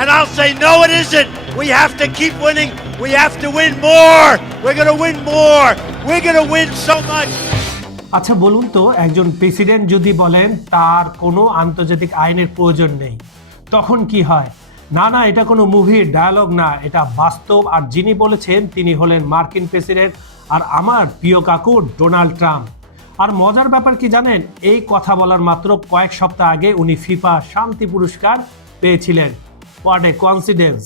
And I'll say, no, it isn't. We have to keep winning. We have to win more. We're going to win more. We're going to win so much. আচ্ছা বলুন তো, একজন president যদি বলেন তার কোনো আন্তর্জাতিক আইনের প্রয়োজন নেই, তখন কি হয়? না, এটা কোনো মুভির ডায়ালগ না, এটা বাস্তব। আর যিনি বলেছেন তিনি হলেন মার্কিন প্রেসিডেন্ট আর আমার প্রিয় কাকু ডোনাল্ড ট্রাম্প। আর মজার ব্যাপার কি জানেন, এই কথা বলার মাত্র কয়েক সপ্তাহ আগে উনি ফিফা শান্তি পুরস্কার পেয়েছিলেন। What a coincidence.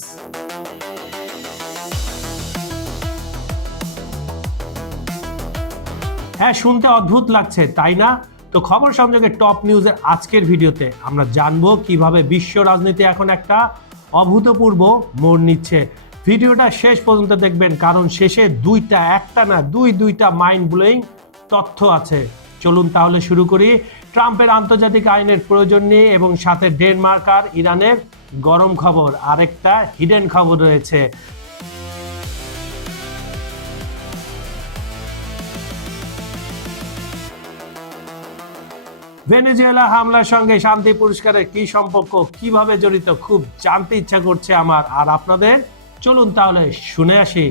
হ্যাঁ, শুনতে অদ্ভুত লাগছে তাই না? তো খবর সংযোগে টপ নিউজের আজকের ভিডিওতে আমরা জানবো কিভাবে বিশ্ব রাজনীতি এখন একটা অভূতপূর্ব মোড় নিচ্ছে। ভিডিওটা শেষ পর্যন্ত দেখবেন, কারণ শেষে দুইটা মাইন্ড ব্লোয়িং তথ্য আছে। চলুন তাহলে শুরু করি। ট্রাম্পের আন্তর্জাতিক আইনের প্রয়োজন নেই এবং সাথে ডেনমার্ক আর ইরানের গরম খবর, আরেকটা হিডেন খবর রয়েছে। ভেনেজুয়েলা হামলার সঙ্গে শান্তি পুরস্কারের কি সম্পর্ক, কিভাবে জড়িত, খুব জানতে ইচ্ছা করছে আমার আর আপনাদের। চলুন তাহলে শুনে আসি।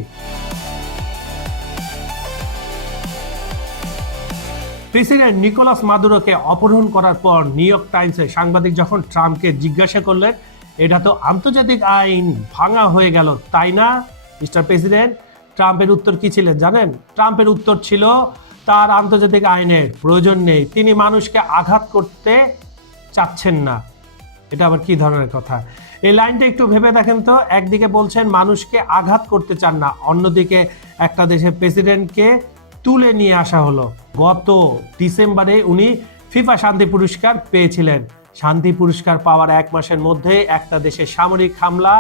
প্রেসিডেন্ট নিকোলাস মাদুরোকে অপহরণ করার পর নিউ ইয়র্ক টাইমসে সাংবাদিক যখন ট্রাম্পকে জিজ্ঞাসা করলেন, এটা তো আন্তর্জাতিক আইন ভাঙা হয়ে গেল তাই না মিস্টার প্রেসিডেন্ট? ট্রাম্পের উত্তর কি ছিল জানেন? ট্রাম্পের উত্তর ছিল তার আন্তর্জাতিক আইনের প্রয়োজন নেই, তিনি মানুষকে আঘাত করতে চাচ্ছেন না। এটা আবার কি ধরনের কথা? এই লাইনটা একটু ভেবে দেখেন তো। একদিকে বলছেন মানুষকে আঘাত করতে চান না, অন্যদিকে একটা দেশের প্রেসিডেন্টকে তুলে নিয়ে আসা হলো। গত ডিসেম্বরে উনি ফিফা শান্তি পুরস্কার পেয়েছিলেন। শান্তি পুরস্কার পাওয়ার 1 মাসের মধ্যে একটা দেশের সামরিক হামলা,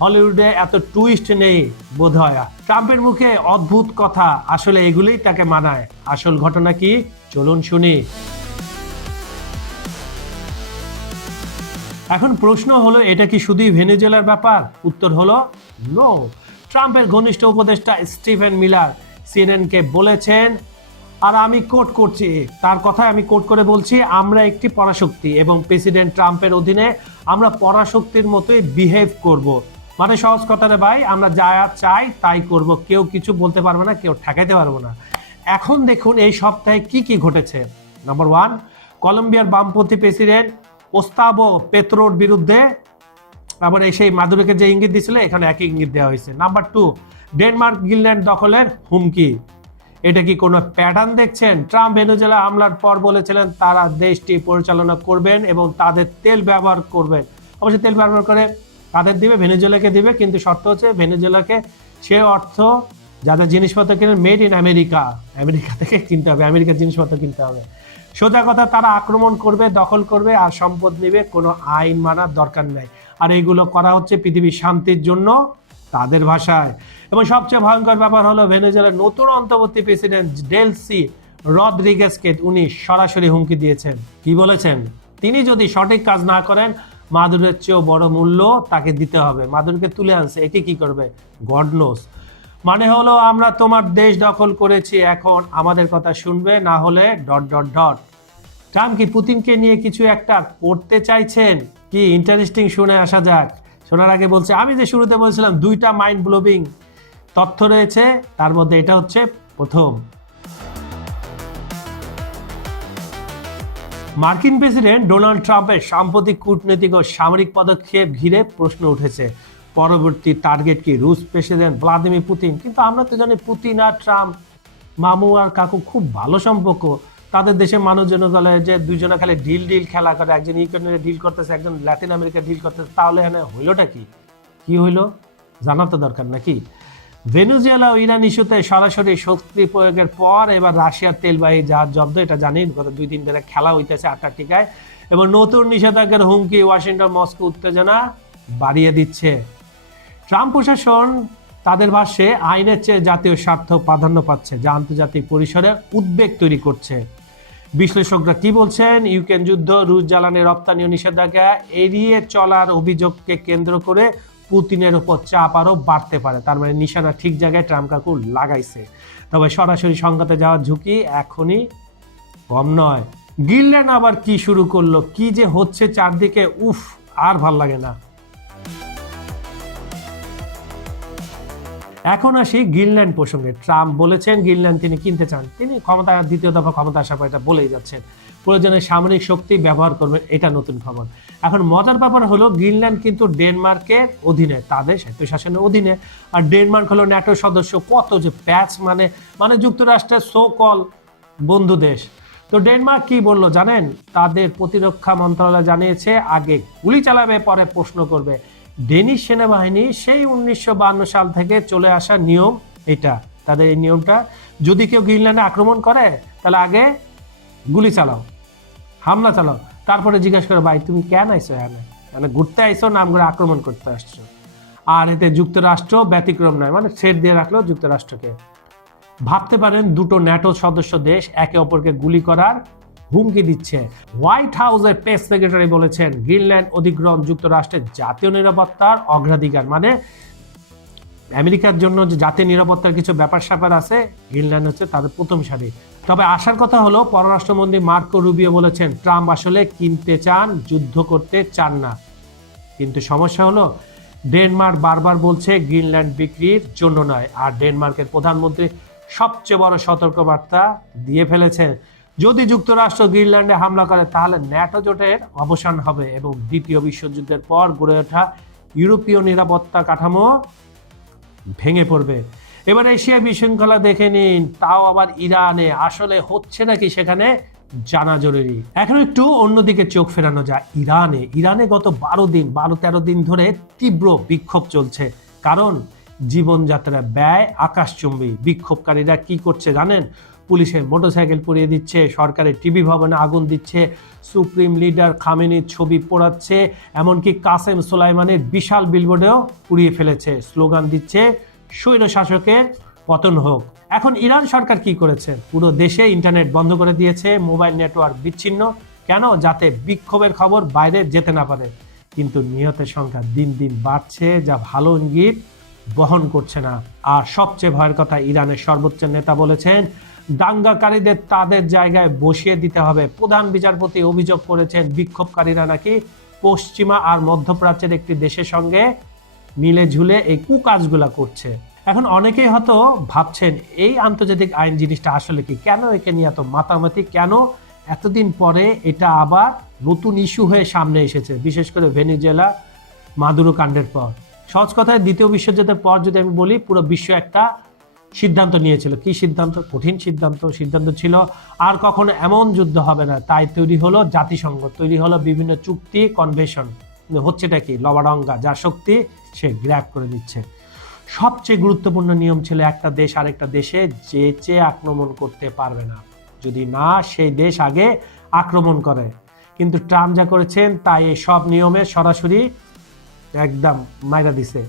হলিউডে এত টুইস্ট নেই বোধহয়। ট্রাম্পের মুখে অদ্ভুত কথা, আসলে এগুলোই তাকে মানায়। আসল ঘটনা কি চলুন শুনি। এখন প্রশ্ন হলো, এটা কি শুধুই ভেনেজুয়েলার ব্যাপার? উত্তর হলো নো। ট্রাম্পের ঘনিষ্ঠ উপদেষ্টা স্টিফেন মিলার সিএনএনকে বলেছেন, আর আমি কোট করছি, তার কথায় আমি কোট করে বলছি, আমরা একটি পরাশক্তি এবং প্রেসিডেন্ট ট্রাম্পের অধীনে আমরা পরাশক্তির মতোই বিহেভ করব। মানে সহজ কথাটা ভাই, আমরা যা চাই তাই করব, কেউ কিছু বলতে পারবে না, কেউ ঠেকাইতে পারবো না। এখন দেখুন এই সপ্তাহে কি ঘটেছে। নাম্বার 1, কলম্বিয়ার বামপন্থী প্রেসিডেন্ট ওস্তাভো পেত্রোর বিরুদ্ধে আবার সেই মাদুরোকে যে ইঙ্গিত দিয়েছিল, এখানে একই ইঙ্গিত দেওয়া হয়েছে। নাম্বার 2, ডেনমার্ক গ্রিনল্যান্ড দখলের হুমকি। এটা কি কোনো প্যাটার্ন দেখছেন? ট্রাম্প ভেনেজুয়েলা হামলার পর বলেছিলেন তারা দেশটি পরিচালনা করবেন এবং তাদের তেল ব্যবহার করবেন। অবশ্যই তেল ব্যবহার করে তাদের দিবে, ভেনেজুয়েলাকে দিবে, কিন্তু শর্ত হচ্ছে ভেনেজুয়েলাকে সে অর্থ যাদের জিনিসপত্র কিনে মেড ইন আমেরিকা থেকে কিনতে হবে, আমেরিকার জিনিসপত্র কিনতে হবে। সোজা কথা, তারা আক্রমণ করবে, দখল করবে আর সম্পদ নিবে, কোনো আইন মানার দরকার নাই। আর এইগুলো করা হচ্ছে পৃথিবীর শান্তির জন্য তাদের ভাষায়। এবং সবচেয়ে ভয়ঙ্কর ব্যাপার হলো ভেনেজুয়েলার নতুন অন্তর্বর্তী প্রেসিডেন্ট ডেলসি রদ্রিগেজকে উনি সরাসরি হুমকি দিয়েছেন। কি বলেছেন? তিনি যদি সঠিক কাজ না করেন মাদুরের চেয়েও বড় মূল্য তাকে দিতে হবে। মাদুরকে তুলে আনছে, একে কি করবে গড নোস। মানে হলো আমরা তোমার দেশ দখল করেছি, এখন আমাদের কথা শুনবে, না হলে ... ট্রাম্প কি পুতিনকে নিয়ে কিছু একটা করতে চাইছেন? কি ইন্টারেস্টিং, শুনে আসা যাক। শোনার আগে বলছে, আমি যে শুরুতে বলছিলাম 2টা মাইন্ড ব্লোয়িং তথ্য রয়েছে, তার মধ্যে এটা হচ্ছে প্রথম। মার্কিন প্রেসিডেন্ট ডোনাল্ড ট্রাম্পের সাম্প্রতিক কূটনৈতিক ও সামরিক পদক্ষেপ ঘিরে প্রশ্ন উঠেছে। পরবর্তী টার্গেট কি রুশ প্রেসিডেন্ট ভ্লাদিমির পুতিন? কিন্তু আমরা তো জানি পুতিন আর ট্রাম্প মামু আর কাকু, খুব ভালো সম্পর্ক। তাদের দেশের মানুষজন বলে যে দুইজনে খালি ডিল খেলা করে, একজন ইউক্রেনের ডিল করতেছে, একজন ল্যাটিন আমেরিকা ডিল করতেছে, তাহলে এখানে হইলোটা কি হইলো জানা তো দরকার নাকি? ভেনেজুয়েলা ও ইরান ইস্যুতে সরাসরি শক্তি প্রয়োগের পর এবার রাশিয়ার তেলবাহী জাহাজ জব্দ, এটা জানি গত 2 দিন ধরে খেলা হইতেছে আন্টার্কটিকায়। এবং নতুন নিষেধাজ্ঞার হুমকি, ওয়াশিংটন মস্কো উত্তেজনা বাড়িয়ে দিচ্ছে। ট্রাম্প প্রশাসন তাদের ভাষ্যে আইনের চেয়ে জাতীয় স্বার্থ প্রাধান্য পাচ্ছে, যা আন্তর্জাতিক পরিসরে উদ্বেগ তৈরি করছে। বিশ্লেষকরা কি বলছেন? ইউক্রেন যুদ্ধ, রুশ জ্বালানি রপ্তানি ও নিষেধাজ্ঞা এড়িয়ে চলার অভিযোগকে কেন্দ্র করে পুতিনের উপর চাপ আরও বাড়তে পারে। তার মানে নিশানা ঠিক জায়গায় ট্রাম্প কাকু লাগাইছে। তবে সরাসরি সংঘাতে যাওয়ার ঝুঁকি এখনই কম নয়। গ্রিনল্যান্ড আবার কি শুরু করলো? কি যে হচ্ছে চারদিকে, উফ, আর ভাল লাগে না। এখন আসি গ্রিনল্যান্ড প্রসঙ্গে। ট্রাম্প বলেছেন গ্রিনল্যান্ড তিনি কিনতে চান, তিনি দ্বিতীয় দফা ক্ষমতা আসার পর এটা বলেই যাচ্ছেন, প্রয়োজনে সামরিক শক্তি ব্যবহার করবেন, এটা নতুন খবর। এখন মজার ব্যাপার হলো গ্রিনল্যান্ড কিন্তু ডেনমার্কের অধীনে, তাদের স্বায়ত্তশাসনের অধীনে, আর ডেনমার্ক হলো ন্যাটো সদস্য। কত যে প্যাচ, মানে যুক্তরাষ্ট্রের সো কল বন্ধু দেশ। তো ডেনমার্ক কি বললো জানেন? তাদের প্রতিরক্ষা মন্ত্রণালয় জানিয়েছে আগে গুলি চালাবে পরে প্রশ্ন করবে। ডেনিশ সেনাবাহিনী সেই 1952 সাল থেকে চলে আসা নিয়ম এটা, তাদের এই নিয়মটা, যদি কেউ গ্রিনল্যান্ডে আক্রমণ করে তাহলে আগে গুলি চালাও, হামলা চালাও, তারপরে জিজ্ঞাসা করো ভাই তুমি কেন আইসো এখানে ঘুরতে আইসো নাম করে আক্রমণ করতে আসছো। আর এতে যুক্তরাষ্ট্র ব্যতিক্রম নয়, ছেড় দিয়ে রাখলো যুক্তরাষ্ট্রকে। ভাবতে পারেন দুটো ন্যাটো সদস্য দেশ একে অপরকে গুলি করার হুমকি দিচ্ছে। হোয়াইট হাউসের প্রেস সেক্রেটারি বলেছেন গ্রিনল্যান্ড অধিগ্রহণ যুক্তরাষ্ট্রের জাতীয় নিরাপত্তার অগ্রাধিকার, আমেরিকার জন্য যে জাতীয় নিরাপত্তার কিছু ব্যাপার স্যাপার আছে, গ্রিনল্যান্ড হচ্ছে তাদের প্রথম সারি। তবে আসার কথা হলো, পররাষ্ট্রমন্ত্রী মার্কো রুবিও বলেছেন ট্রাম্প আসলে কিনতে চান, যুদ্ধ করতে চান না। কিন্তু সমস্যা হলো ডেনমার্ক বারবার বলছে গ্রিনল্যান্ড বিক্রির জন্য নয়। আর ডেনমার্কের প্রধানমন্ত্রী সবচেয়ে বড় সতর্কবার্তা দিয়ে ফেলেছেন, যদি যুক্তরাষ্ট্র গ্রিনল্যান্ডে হামলা করে তাহলে ন্যাটো জোটের অবসান হবে এবং দ্বিতীয় বিশ্বযুদ্ধের পর গড়ে ওঠা ইউরোপীয় নিরাপত্তা কাঠামো ভেঙে পড়বে। এবার এশিয়া বিশৃঙ্খলা দেখে নিন, তাও আবার ইরানে। আসলে হচ্ছে নাকি সেখানে জানা জরুরি। এখন একটু অন্যদিকে চোখ ফেরানো যায়। ইরানে গত 12-13 দিন ধরে তীব্র বিক্ষোভ চলছে, কারণ জীবনযাত্রা ব্যয় আকাশচুম্বী। বিক্ষোভকারীরা কি করছে জানেন? পুলিশের মোটরসাইকেল পুড়িয়ে দিচ্ছে, সরকারের টিভি ভবনে আগুন দিচ্ছে, সুপ্রিম লিডার খামেনির ছবি পোড়াচ্ছে, এমনকি কাসেম সোলাইমানের বিশাল বিলবোর্ডেও পুড়িয়ে ফেলেছে, স্লোগান দিচ্ছে স্বৈর শাসকের পতন হোক। এখন ইরান সরকার কি করেছে? পুরো দেশে ইন্টারনেট বন্ধ করে দিয়েছে, মোবাইল নেটওয়ার্ক বিচ্ছিন্ন। কেন? যাতে বিক্ষোভের খবর বাইরে যেতে না পারে। কিন্তু নিহতের সংখ্যা দিন দিন বাড়ছে, যা ভালো ইঙ্গিত বহন করছে না। আর সবচেয়ে ভয়ের কথা, ইরানের সর্বোচ্চ নেতা বলেছেন দাঙ্গাকারীদের তাদের জায়গায় বসিয়ে দিতে হবে। প্রধান বিচারপতি অভিযোগ করেছেন বিক্ষোভকারীরা নাকি পশ্চিমা আর মধ্যপ্রাচ্যের একটি দেশের সঙ্গে মিলে ঝুলে এই কুকাজগুলা করছে। এখন অনেকেই হয়তো ভাবছেন এই আন্তর্জাতিক আইন জিনিসটা আসলে কি, কেন একে নিয়ে এত মাতামাতি, কেন এতদিন পরে এটা আবার নতুন ইস্যু হয়ে সামনে এসেছে, বিশেষ করে ভেনেজুয়েলা মাদুরো কাণ্ডের পর। সহজ কথায় দ্বিতীয় বিশ্বযুদ্ধের পর যদি আমি বলি, পুরো বিশ্ব একটা সিদ্ধান্ত নিয়েছিল। কি সিদ্ধান্ত? কঠিন সিদ্ধান্ত ছিল আর কখনো এমন যুদ্ধ হবে না। তাই তৈরি হলো জাতিসংঘ, তৈরি হলো বিভিন্ন চুক্তি, কনভেনশন। হচ্ছেটা কি? লবাডঙ্গা, যার শক্তি সে গ্র্যাব করে নিচ্ছে। সবচেয়ে গুরুত্বপূর্ণ নিয়ম ছিল একটা দেশ আরেকটা দেশে যেচে আক্রমণ করতে পারবে না, যদি না সেই দেশ আগে আক্রমণ করে। কিন্তু ট্রাম্প যা করেছেন তাই এই সব নিয়মে সরাসরি একদম মাইরা দিছে।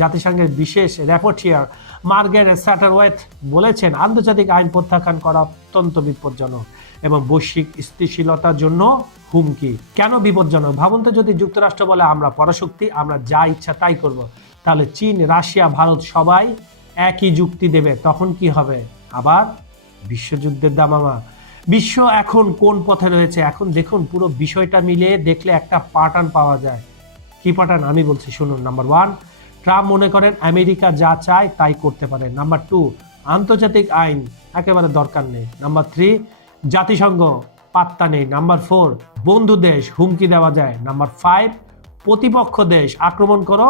জাতিসংঘের বিশেষ র্যাপোর্টিয়ার মার্গারেট স্যাটারওয়েথ বলেছেন আন্তর্জাতিক আইন প্রত্যাখ্যান করা অত্যন্ত বিপজ্জনক এবং বৈশ্বিক স্থিতিশীলতার জন্য হুমকি। কেন বিপজ্জনক? ভাবুন তো, যদি যুক্তরাষ্ট্র বলে আমরা পরাশক্তি, আমরা যা ইচ্ছা তাই করব, তাহলে চীন, রাশিয়া, ভারত সবাই একই যুক্তি দেবে, তখন কি হবে? আবার বিশ্বযুদ্ধের দামামা। বিশ্ব এখন কোন পথে রয়েছে? এখন দেখুন, পুরো বিষয়টা মিলিয়ে দেখলে একটা প্যাটার্ন পাওয়া যায়। কি প্যাটার্ন? আমি বলছি, শুনুন। নাম্বার 1, ট্রাম্প মনে করেন আমেরিকা যা চায় তাই করতে পারে। নাম্বার 2, আন্তর্জাতিক আইন একেবারে দরকার নেই। নাম্বার 3, জাতিসংঘ পাত্তা নেই। নাম্বার 4, বন্ধু দেশ হুমকি দেওয়া যায়। নাম্বার 5, প্রতিপক্ষ দেশ আক্রমণ করো,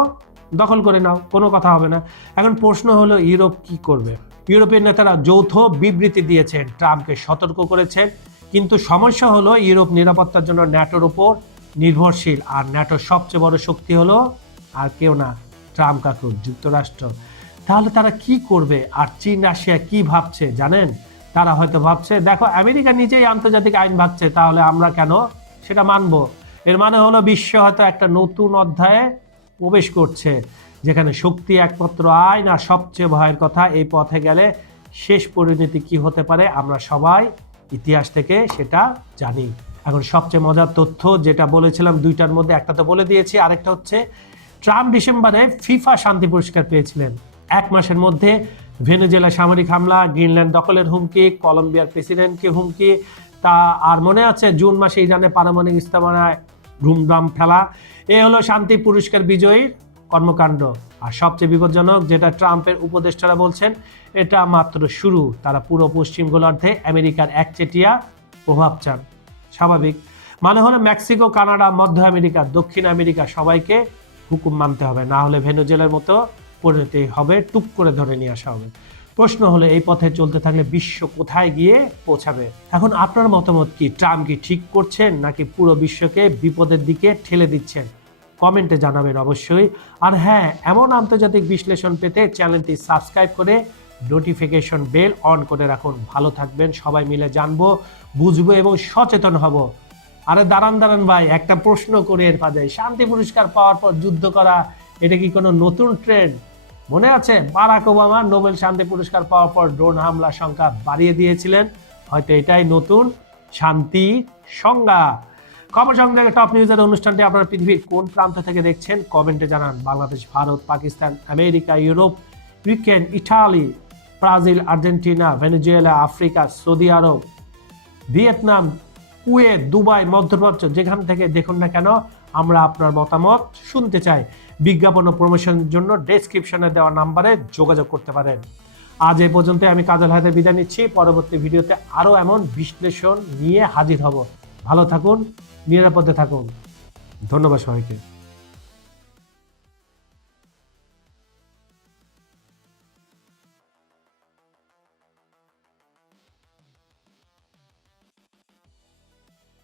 দখল করে নাও, কোনো কথা হবে না। এখন প্রশ্ন হলো ইউরোপ কি করবে? ইউরোপীয় নেতারা যৌথ বিবৃতি দিয়েছেন, ট্রাম্পকে সতর্ক করেছেন। কিন্তু সমস্যা হলো ইউরোপ নিরাপত্তার জন্য ন্যাটোর উপর নির্ভরশীল, আর ন্যাটোর সবচেয়ে বড় শক্তি হলো আর কেউ না, ট্রাম্প কাকু, যুক্তরাষ্ট্র। তাহলে তারা কি করবে? আর চীন, রাশিয়া কি ভাবছে জানেন? তারা হয়তো ভাবছে, দেখো আমেরিকা নিজেই আন্তর্জাতিক আইন ভাবছে, তাহলে আমরা কেন সেটা মানবো? এর মানে হলো বিশ্ব হয়তো একটা নতুন অধ্যায়ে প্রবেশ করছে, যেখানে শক্তি একমাত্র আইন। আর সবচেয়ে ভয়ের কথা, এই পথে গেলে শেষ পরিণতি কি হতে পারে আমরা সবাই ইতিহাস থেকে সেটা জানি। এখন সবচেয়ে মজার তথ্য যেটা বলেছিলাম, দুইটার মধ্যে একটা তো বলে দিয়েছি, আরেকটা হচ্ছে ট্রাম্প ডিসেম্বরে ফিফা শান্তি পুরস্কার পেয়েছিলেন। 1 মাসের মধ্যে ভেনেজুয়েলা সামরিক হামলা, গ্রিনল্যান্ড দখলের হুমকি, কলম্বিয়ার প্রেসিডেন্টকে হুমকি, তা আর মনে আছে জুন মাসে ইরানে পারমাণবিক স্থাপনায় ঘুমধাম ফেলা। এ হলো শান্তি পুরস্কার বিজয়ীর কর্মকাণ্ড। আর সবচেয়ে বিপজ্জনক যেটা ট্রাম্পের উপদেষ্টারা বলছেন, এটা মাত্র শুরু। তারা পুরো পশ্চিম গোলার্ধে আমেরিকার একচেটিয়া প্রভাব চান। স্বাভাবিক, মানে হলো মেক্সিকো, কানাডা, মধ্য আমেরিকা, দক্ষিণ আমেরিকা সবাইকে হুকুম মানতে হবে, না হলে ভেনেজুয়েলার মতো পরিণতি হবে, টুক করে ধরে নিয়ে আসা হবে। প্রশ্ন হলো এই পথে চলতে থাকলে বিশ্ব কোথায় গিয়ে পৌঁছাবে? এখন আপনার মতামত কি? ট্রাম্প কি ঠিক করছেন নাকি পুরো বিশ্বকে বিপদের দিকে ঠেলে দিচ্ছেন? কমেন্টে জানাবেন অবশ্যই। আর হ্যাঁ, এমন আন্তর্জাতিক বিশ্লেষণ পেতে চ্যানেলটি সাবস্ক্রাইব করে নোটিফিকেশন বেল অন করে রাখুন। ভালো থাকবেন, সবাই মিলে জানবো, বুঝবো এবং সচেতন হব। আরে দাঁড়ান ভাই, একটা প্রশ্ন করে এর পাশে, শান্তি পুরস্কার পাওয়ার পর যুদ্ধ করা, এটা কি কোনো নতুন ট্রেন্ড? মনে আছে বারাক ওবামা নোবেল শান্তি পুরস্কার পাওয়ার পর ড্রোন হামলার সংখ্যা বাড়িয়ে দিয়েছিলেন? হয়তো এটাই নতুন শান্তি সংজ্ঞা। খবর সংগ্রহে টপ নিউজের অনুষ্ঠানটি আপনারা পৃথিবীর কোন প্রান্ত থেকে দেখছেন কমেন্টে জানান। Bangladesh, Bharat, Pakistan, America, Europe, Ukraine, Italy, Brazil, Argentina, Venezuela, Africa, Saudi Arab, Vietnam, Kuwait, Dubai, মধ্যপ্রাচ্য, যেখান থেকে দেখুন না কেন, আমরা আপনার মতামত শুনতে চাই। বিজ্ঞাপন ও প্রমোশনের জন্য ডেসক্রিপশনে দেওয়া নাম্বারে যোগাযোগ করতে পারেন। আজ এই পর্যন্ত। আমি কাজল হায়দার বিদায় নিচ্ছি। পরবর্তী ভিডিওতে আরও এমন বিশ্লেষণ নিয়ে হাজির হব। ভালো থাকুন, নিরাপদে থাকুন। ধন্যবাদ সবাইকে।